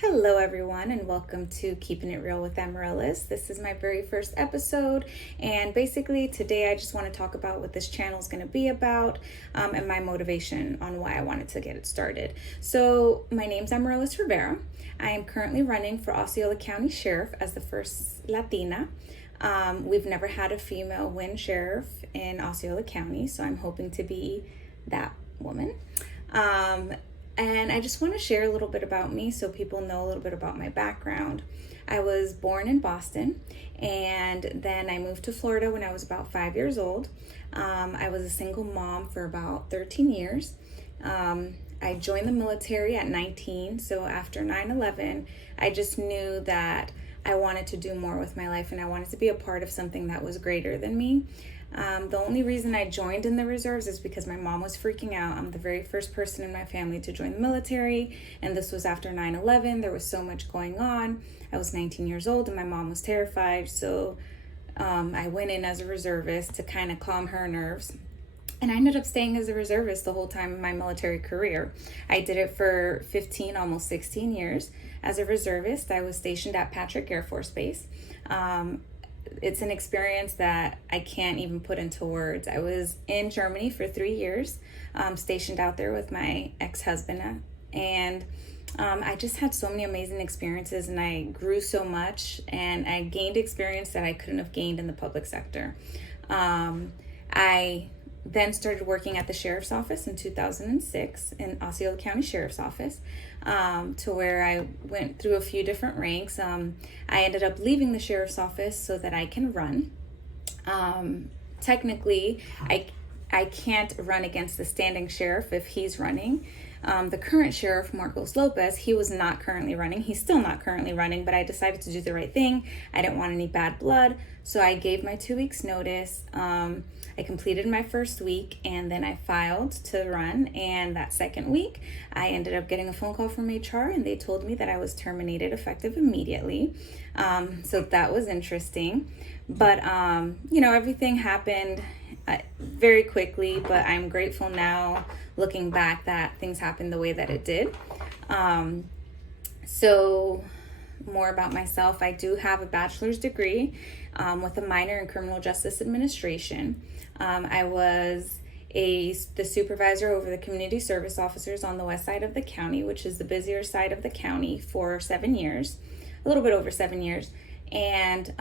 Hello, everyone, and welcome to Keeping It Real with Amaryllis. This is my very first episode, and basically today I just want to talk about what this channel is going to be about and my motivation on why I wanted to get it started. So, my name's Amaryllis Rivera. I am currently running for Osceola County Sheriff as the first Latina. We've never had a female win sheriff in Osceola County, so I'm hoping to be that woman. And I just want to share a little bit about me so people know a little bit about my background. I was born in Boston, and then I moved to Florida when I was about 5 years old. I was a single mom for about 13 years. I joined the military at 19, so after 9/11, I just knew that I wanted to do more with my life and I wanted to be a part of something that was greater than me. The only reason I joined in the reserves is because my mom was freaking out. I'm the very first person in my family to join the military, and this was after 9/11. There was so much going on. I was 19 years old and my mom was terrified, so I went in as a reservist to kind of calm her nerves. And I ended up staying as a reservist the whole time of my military career. I did it for 15, almost 16 years. As a reservist, I was stationed at Patrick Air Force Base. It's an experience that I can't even put into words. I was in Germany for 3 years, stationed out there with my ex-husband, and I just had so many amazing experiences, and I grew so much, and I gained experience that I couldn't have gained in the public sector. I then started working at the sheriff's office in 2006 in Osceola County Sheriff's Office, to where I went through a few different ranks. I ended up leaving the sheriff's office so that I can run. Technically, I can't run against the standing sheriff if he's running. The current sheriff, Marcos Lopez, he was not currently running. He's still not currently running, but I decided to do the right thing. I didn't want any bad blood, so I gave my 2 weeks notice. I completed my first week, and then I filed to run, and that second week I ended up getting a phone call from HR, and they told me that I was terminated effective immediately. So that was interesting, but everything happened very quickly, but I'm grateful now looking back that things happened the way that it did. So more about myself. I do have a bachelor's degree with a minor in criminal justice administration. I was the supervisor over the community service officers on the west side of the county, which is the busier side of the county, for 7 years, a little bit over 7 years. And,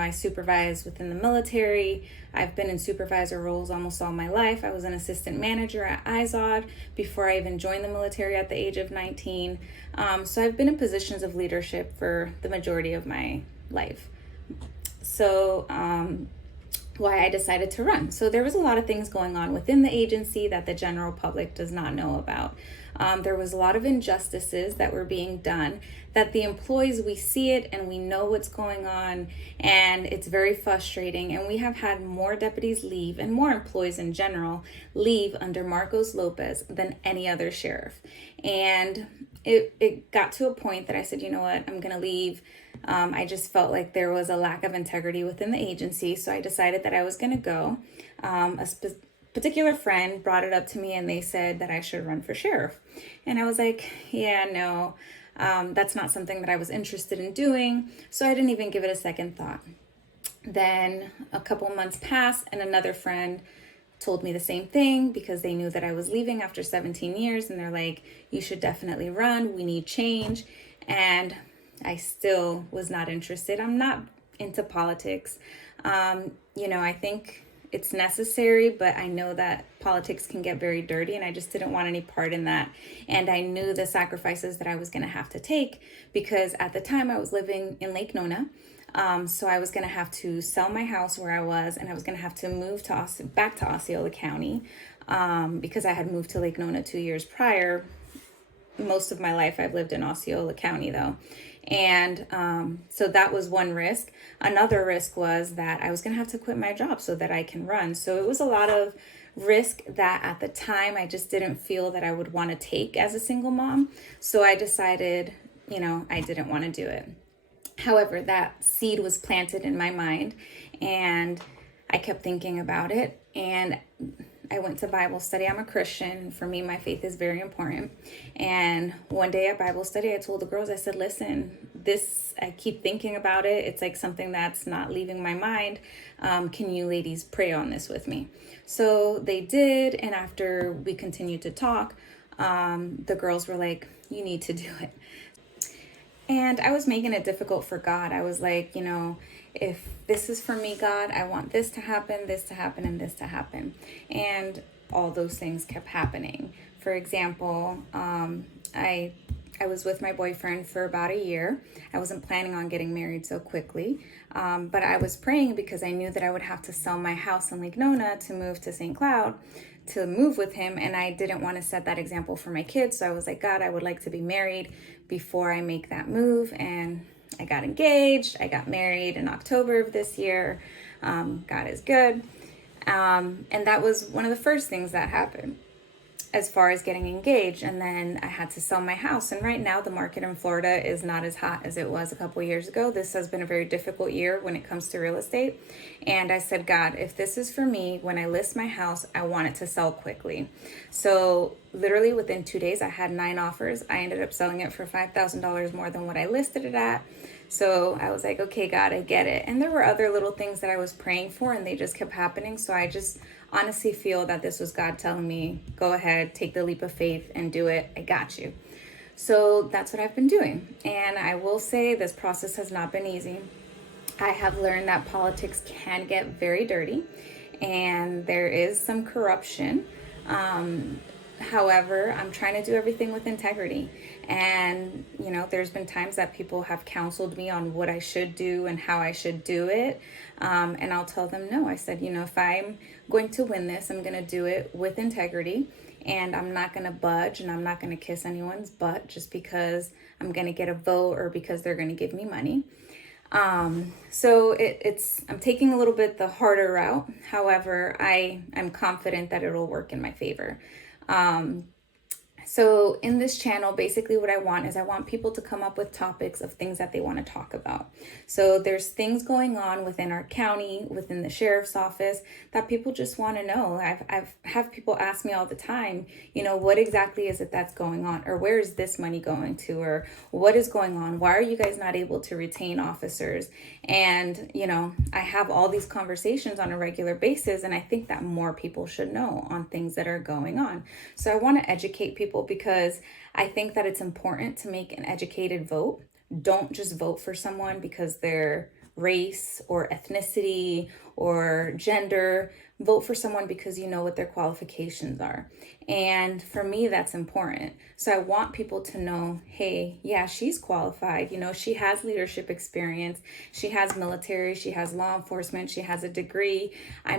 I supervise within the military. I've been in supervisor roles almost all my life. I was an assistant manager at IZOD before I even joined the military at the age of 19. So I've been in positions of leadership for the majority of my life. So, why I decided to run. So there was a lot of things going on within the agency that the general public does not know about. There was a lot of injustices that were being done that the employees, we see it and we know what's going on, and it's very frustrating. And we have had more deputies leave and more employees in general leave under Marcos Lopez than any other sheriff. And it got to a point that I said, you know what, I'm going to leave. I just felt like there was a lack of integrity within the agency, so I decided that I was going to go. Particular friend brought it up to me, and they said that I should run for sheriff. And I was like, yeah, no, that's not something that I was interested in doing, so I didn't even give it a second thought. Then a couple months passed, and another friend told me the same thing because they knew that I was leaving after 17 years, and they're like, you should definitely run, we need change. And I still was not interested. I'm not into politics. I think it's necessary, but I know that politics can get very dirty, and I just didn't want any part in that. And I knew the sacrifices that I was going to have to take, because at the time I was living in Lake Nona. So I was going to have to sell my house where I was, and I was going to have to move back to Osceola County, because I had moved to Lake Nona 2 years prior. Most of my life I've lived in Osceola County though. And so that was one risk. Another risk was that I was going to have to quit my job so that I can run. So it was a lot of risk that at the time I just didn't feel that I would want to take as a single mom. So I decided, I didn't want to do it. However, that seed was planted in my mind, and I kept thinking about it. And I went to Bible study. I'm a Christian. For me, my faith is very important. And one day at Bible study, I told the girls, I said, listen, I keep thinking about it. It's like something that's not leaving my mind. Can you ladies pray on this with me? So they did. And after we continued to talk, the girls were like, you need to do it. And I was making it difficult for God. I was like, if this is for me, God, I want this to happen, and this to happen. And all those things kept happening. For example, I was with my boyfriend for about a year. I wasn't planning on getting married so quickly. But I was praying because I knew that I would have to sell my house in Lake Nona to move to St. Cloud to move with him. And I didn't want to set that example for my kids. So I was like, God, I would like to be married before I make that move. And I got engaged. I got married in October of this year. God is good. And that was one of the first things that happened as far as getting engaged. And then I had to sell my house. And right now the market in Florida is not as hot as it was a couple of years ago. This has been a very difficult year when it comes to real estate. And I said, God, if this is for me, when I list my house, I want it to sell quickly. So literally within 2 days, I had 9 offers. I ended up selling it for $5,000 more than what I listed it at. So I was like, okay, God, I get it. And there were other little things that I was praying for and they just kept happening. So I just honestly feel that this was God telling me, go ahead, take the leap of faith and do it. I got you. So that's what I've been doing. And I will say this process has not been easy. I have learned that politics can get very dirty and there is some corruption. However, I'm trying to do everything with integrity. And, there's been times that people have counseled me on what I should do and how I should do it. And I'll tell them no. I said, if I'm going to win this, I'm going to do it with integrity. And I'm not going to budge and I'm not going to kiss anyone's butt just because I'm going to get a vote or because they're going to give me money. So I'm taking a little bit the harder route. However, I'm confident that it'll work in my favor. So in this channel, basically what I want people to come up with topics of things that they want to talk about. So there's things going on within our county, within the sheriff's office that people just want to know. I've have people ask me all the time, what exactly is it that's going on? Or where is this money going to? Or what is going on? Why are you guys not able to retain officers? And, I have all these conversations on a regular basis. And I think that more people should know on things that are going on. So I want to educate people because I think that it's important to make an educated vote. Don't just vote for someone because their race or ethnicity or gender. Vote for someone because you know what their qualifications are. And for me, that's important. So I want people to know, hey, yeah, she's qualified. She has leadership experience. She has military. She has law enforcement. She has a degree. I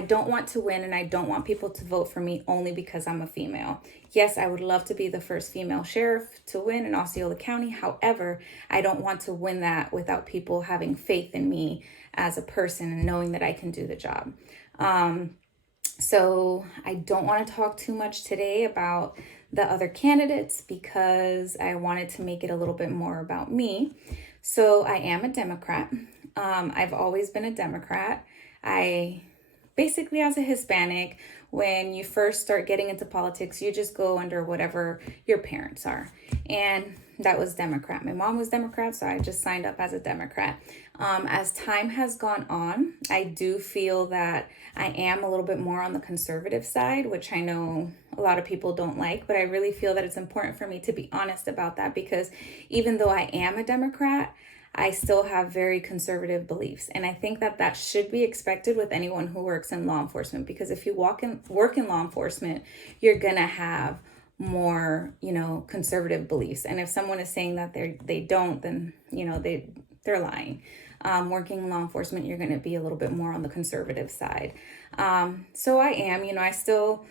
don't want to win and I don't want people to vote for me only because I'm a female. Yes, I would love to be the first female sheriff to win in Osceola County. However, I don't want to win that without people having faith in me as a person and knowing that I can do the job. So I don't want to talk too much today about the other candidates because I wanted to make it a little bit more about me. So I am a Democrat. I've always been a Democrat. Basically, as a Hispanic, when you first start getting into politics, you just go under whatever your parents are. And that was Democrat. My mom was Democrat, so I just signed up as a Democrat. As time has gone on, I do feel that I am a little bit more on the conservative side, which I know a lot of people don't like, but I really feel that it's important for me to be honest about that because even though I am a Democrat, I still have very conservative beliefs. And I think that that should be expected with anyone who works in law enforcement, because if you work in law enforcement, you're going to have more, conservative beliefs. And if someone is saying that they don't, then, they're lying. Working in law enforcement, you're going to be a little bit more on the conservative side. So I am, I still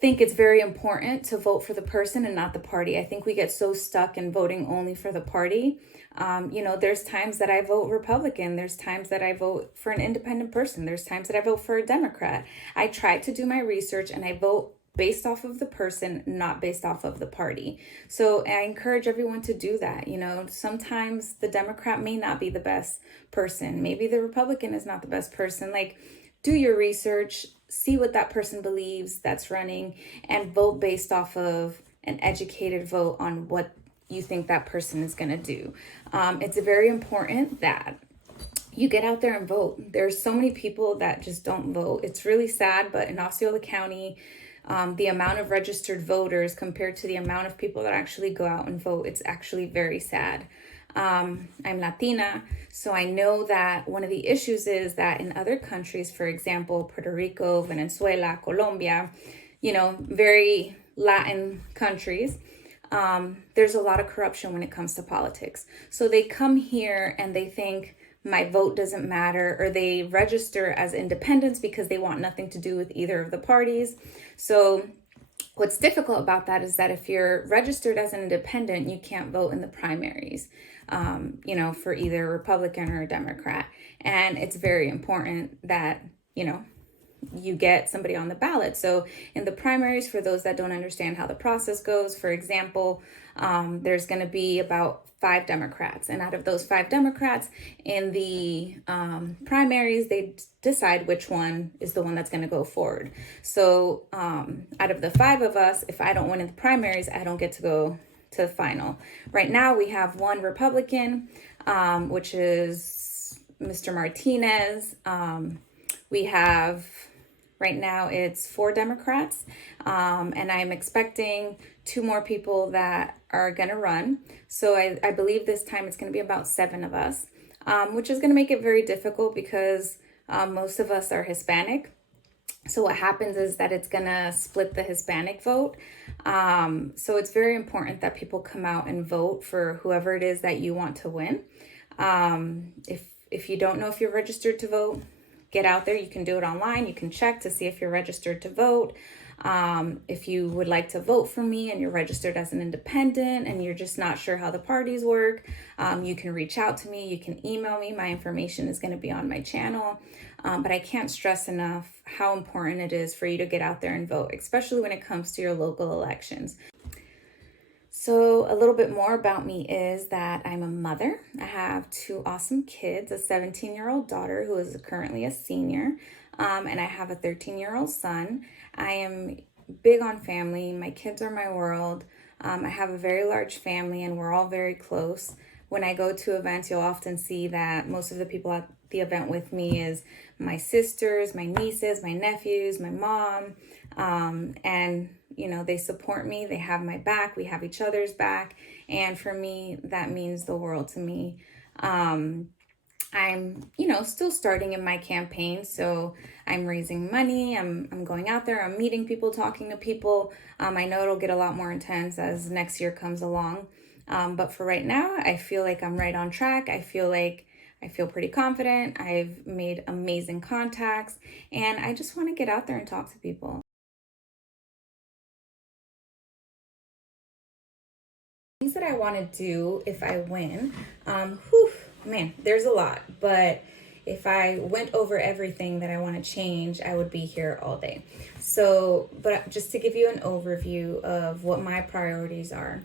think it's very important to vote for the person and not the party. I think we get so stuck in voting only for the party. There's times that I vote Republican. There's times that I vote for an independent person. There's times that I vote for a Democrat. I try to do my research and I vote based off of the person, not based off of the party. So I encourage everyone to do that. Sometimes the Democrat may not be the best person. Maybe the Republican is not the best person. Do your research. see what that person believes that's running and vote based off of an educated vote on what you think that person is going to do. It's very important that you get out there and vote. There's so many people that just don't vote. It's really sad, but in Osceola County, the amount of registered voters compared to the amount of people that actually go out and vote, it's actually very sad. I'm Latina, so I know that one of the issues is that in other countries, for example, Puerto Rico, Venezuela, Colombia, very Latin countries, there's a lot of corruption when it comes to politics. So they come here and they think my vote doesn't matter, or they register as independents because they want nothing to do with either of the parties. So what's difficult about that is that if you're registered as an independent, you can't vote in the primaries, for either a Republican or a Democrat. And it's very important that, you get somebody on the ballot. So in the primaries, for those that don't understand how the process goes, for example, there's going to be about 5 Democrats. And out of those 5 Democrats in the primaries, they decide which one is the one that's going to go forward. So out of the 5 of us, if I don't win in the primaries, I don't get to go to the final. Right now, we have 1 Republican, which is Mr. Martinez. We have, right now, it's 4 Democrats, and I'm expecting 2 more people that are going to run. So I believe this time it's going to be about 7 of us, which is going to make it very difficult because most of us are Hispanic. So what happens is that it's going to split the Hispanic vote. So it's very important that people come out and vote for whoever it is that you want to win. If you don't know if you're registered to vote, get out there. You can do it online. You can check to see if you're registered to vote. If you would like to vote for me and you're registered as an independent and you're just not sure how the parties work, you can reach out to me. You can email me. My information is going to be on my channel. But I can't stress enough how important it is for you to get out there and vote, especially when it comes to your local elections. So a little bit more about me is that I'm a mother. I have 2 awesome kids, a 17-year-old daughter who is currently a senior, and I have a 13-year-old son. I am big on family. My kids are my world. I have a very large family and we're all very close. When I go to events, you'll often see that most of the people at the event with me is my sisters, my nieces, my nephews, my mom, and they support me. They have my back. We have each other's back. And for me, that means the world to me. I'm, still starting in my campaign. So I'm raising money. I'm going out there. I'm meeting people, talking to people. I know it'll get a lot more intense as next year comes along. But for right now, I feel like I'm right on track. I feel pretty confident. I've made amazing contacts and I just want to get out there and talk to people. Things that I want to do if I win, there's a lot, but if I went over everything that I want to change, I would be here all day. So, but just to give you an overview of what my priorities are.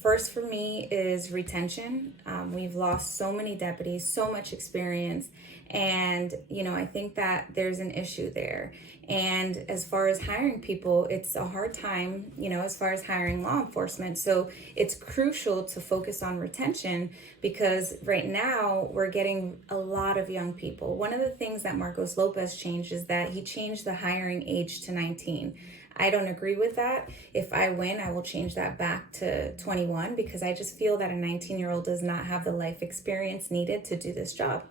First for me is retention. We've lost so many deputies, so much experience, and I think that there's an issue there. And as far as hiring people, it's a hard time, as far as hiring law enforcement. So it's crucial to focus on retention because right now we're getting a lot of young people. One of the things that Marcos Lopez changed is that he changed the hiring age to 19. I don't agree with that. If I win, I will change that back to 21 because I just feel that a 19-year-old does not have the life experience needed to do this job.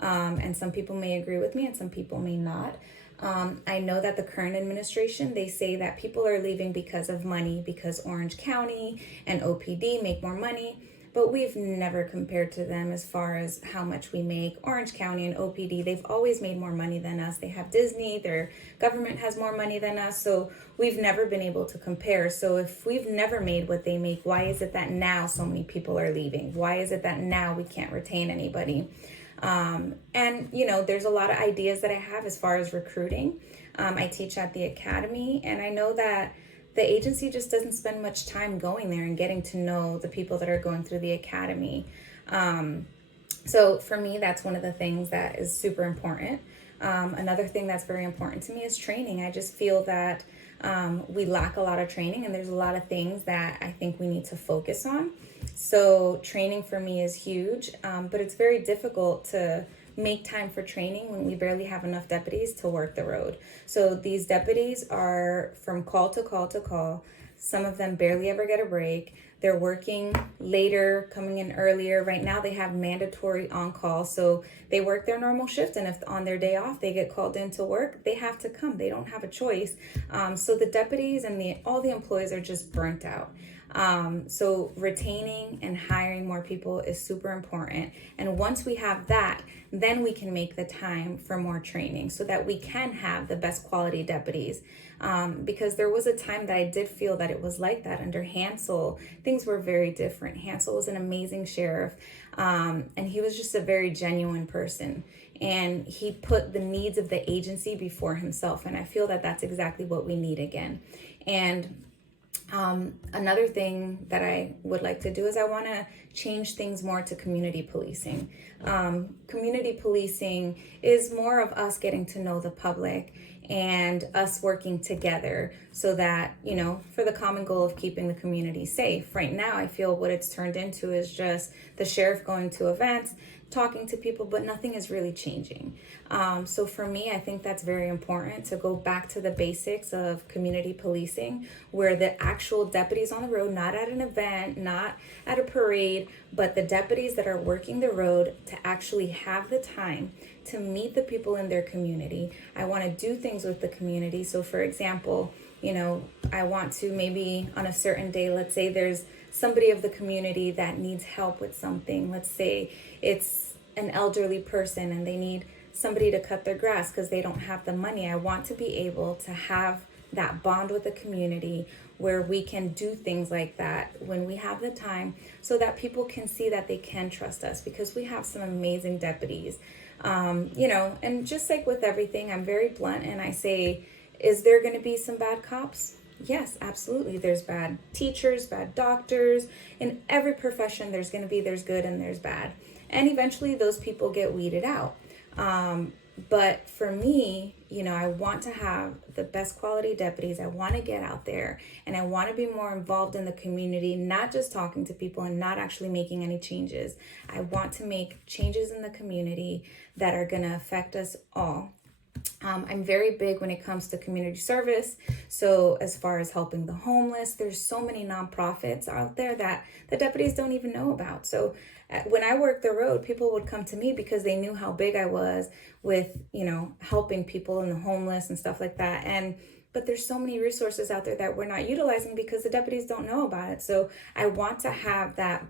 And some people may agree with me and some people may not. I know that the current administration, they say that people are leaving because of money, because Orange County and OPD make more money. But we've never compared to them as far as how much we make. Orange County and OPD, they've always made more money than us. They have Disney, their government has more money than us. So we've never been able to compare. So if we've never made what they make, why is it that now so many people are leaving? Why is it that now we can't retain anybody? And there's a lot of ideas that I have as far as recruiting. I teach at the academy and I know that the agency just doesn't spend much time going there and getting to know the people that are going through the academy. So for me, that's one of the things that is super important. Another thing that's very important to me is training. I just feel that we lack a lot of training, and there's a lot of things that I think we need to focus on. So training for me is huge, but it's very difficult to make time for training when we barely have enough deputies to work the road. So these deputies are from call to call to call. Some of them barely ever get a break. They're working later, coming in earlier. Right now they have mandatory on-call, so they work their normal shift, and if on their day off they get called in to work, they have to come. They don't have a choice. So the deputies and all the employees are just burnt out. So retaining and hiring more people is super important. And once we have that, then we can make the time for more training so that we can have the best quality deputies. Because there was a time that I did feel that it was like that under Hansel. Things were very different. Hansel was an amazing sheriff, and he was just a very genuine person. And he put the needs of the agency before himself. And I feel that that's exactly what we need again. And another thing that I would like to do is I want to change things more to community policing. Community policing is more of us getting to know the public and us working together so that, for the common goal of keeping the community safe. Right now, I feel what it's turned into is just the sheriff going to events, talking to people, but nothing is really changing. So for me, I think that's very important to go back to the basics of community policing, where the actual deputies on the road, not at an event, not at a parade, but the deputies that are working the road to actually have the time to meet the people in their community. I want to do things with the community. So for example, I want to maybe on a certain day, let's say there's somebody of the community that needs help with something. Let's say it's an elderly person and they need somebody to cut their grass because they don't have the money. I want to be able to have that bond with the community where we can do things like that when we have the time, so that people can see that they can trust us, because we have some amazing deputies. And just like with everything, I'm very blunt and I say, is there going to be some bad cops? Yes, absolutely. There's bad teachers, bad doctors. In every profession, there's good and there's bad. And eventually those people get weeded out. But for me, I want to have the best quality deputies. I want to get out there and I want to be more involved in the community, not just talking to people and not actually making any changes. I want to make changes in the community that are going to affect us all. I'm very big when it comes to community service. So as far as helping the homeless, there's so many nonprofits out there that the deputies don't even know about. So when I worked the road, people would come to me because they knew how big I was with, helping people and the homeless and stuff like that. But there's so many resources out there that we're not utilizing because the deputies don't know about it. So I want to have that,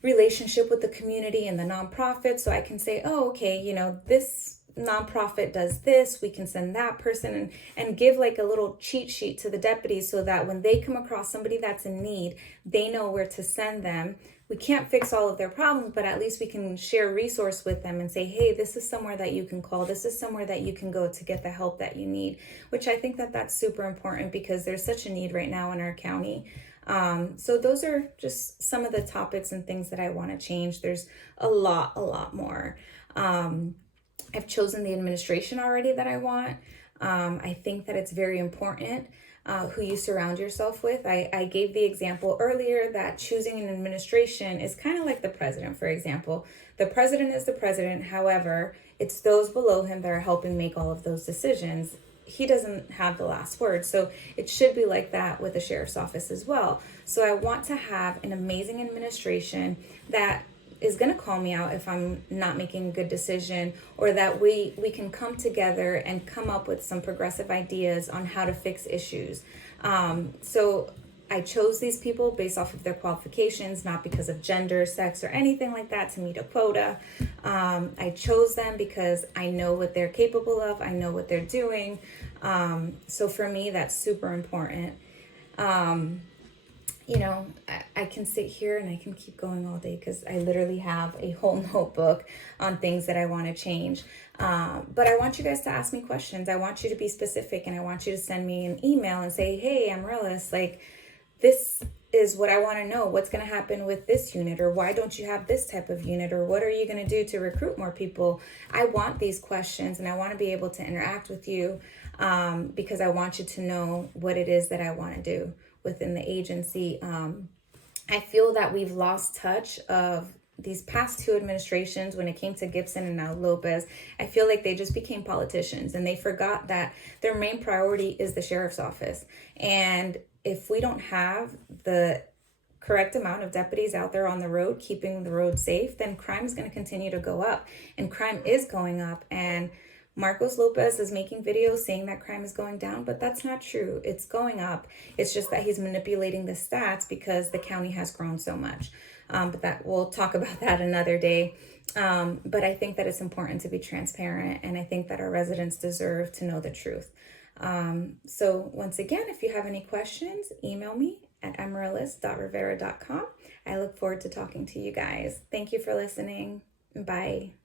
relationship with the community and the nonprofit. So I can say, oh, okay, this nonprofit does this, we can send that person and give like a little cheat sheet to the deputies so that when they come across somebody that's in need, they know where to send them. We can't fix all of their problems, but at least we can share resource with them and say, hey, this is somewhere that you can call. This is somewhere that you can go to get the help that you need, which I think that that's super important because there's such a need right now in our county. So those are just some of the topics and things that I want to change. There's a lot more. I've chosen the administration already that I want. I think that it's very important who you surround yourself with. I gave the example earlier that choosing an administration is kind of like the president, for example. The president is the president. However, it's those below him that are helping make all of those decisions. He doesn't have the last word. So it should be like that with the sheriff's office as well. So I want to have an amazing administration that is going to call me out if I'm not making a good decision, or that we can come together and come up with some progressive ideas on how to fix issues. So I chose these people based off of their qualifications, not because of gender, sex, or anything like that to meet a quota. I chose them because I know what they're capable of. I know what they're doing. So for me, that's super important. I can sit here and I can keep going all day because I literally have a whole notebook on things that I want to change. But I want you guys to ask me questions. I want you to be specific, and I want you to send me an email and say, hey, Amaryllis, like, this is what I want to know. What's going to happen with this unit, or why don't you have this type of unit, or what are you going to do to recruit more people? I want these questions, and I want to be able to interact with you because I want you to know what it is that I want to do within the agency. I feel that we've lost touch of these past two administrations when it came to Gibson and now Lopez. I feel like they just became politicians, and they forgot that their main priority is the sheriff's office. And if we don't have the correct amount of deputies out there on the road keeping the road safe, then crime is going to continue to go up. And crime is going up. And Marcos Lopez is making videos saying that crime is going down, but that's not true. It's going up. It's just that he's manipulating the stats because the county has grown so much. But that we'll talk about that another day. But I think that it's important to be transparent, and I think that our residents deserve to know the truth. So once again, if you have any questions, email me at amaryllis.rivera.com. I look forward to talking to you guys. Thank you for listening. Bye.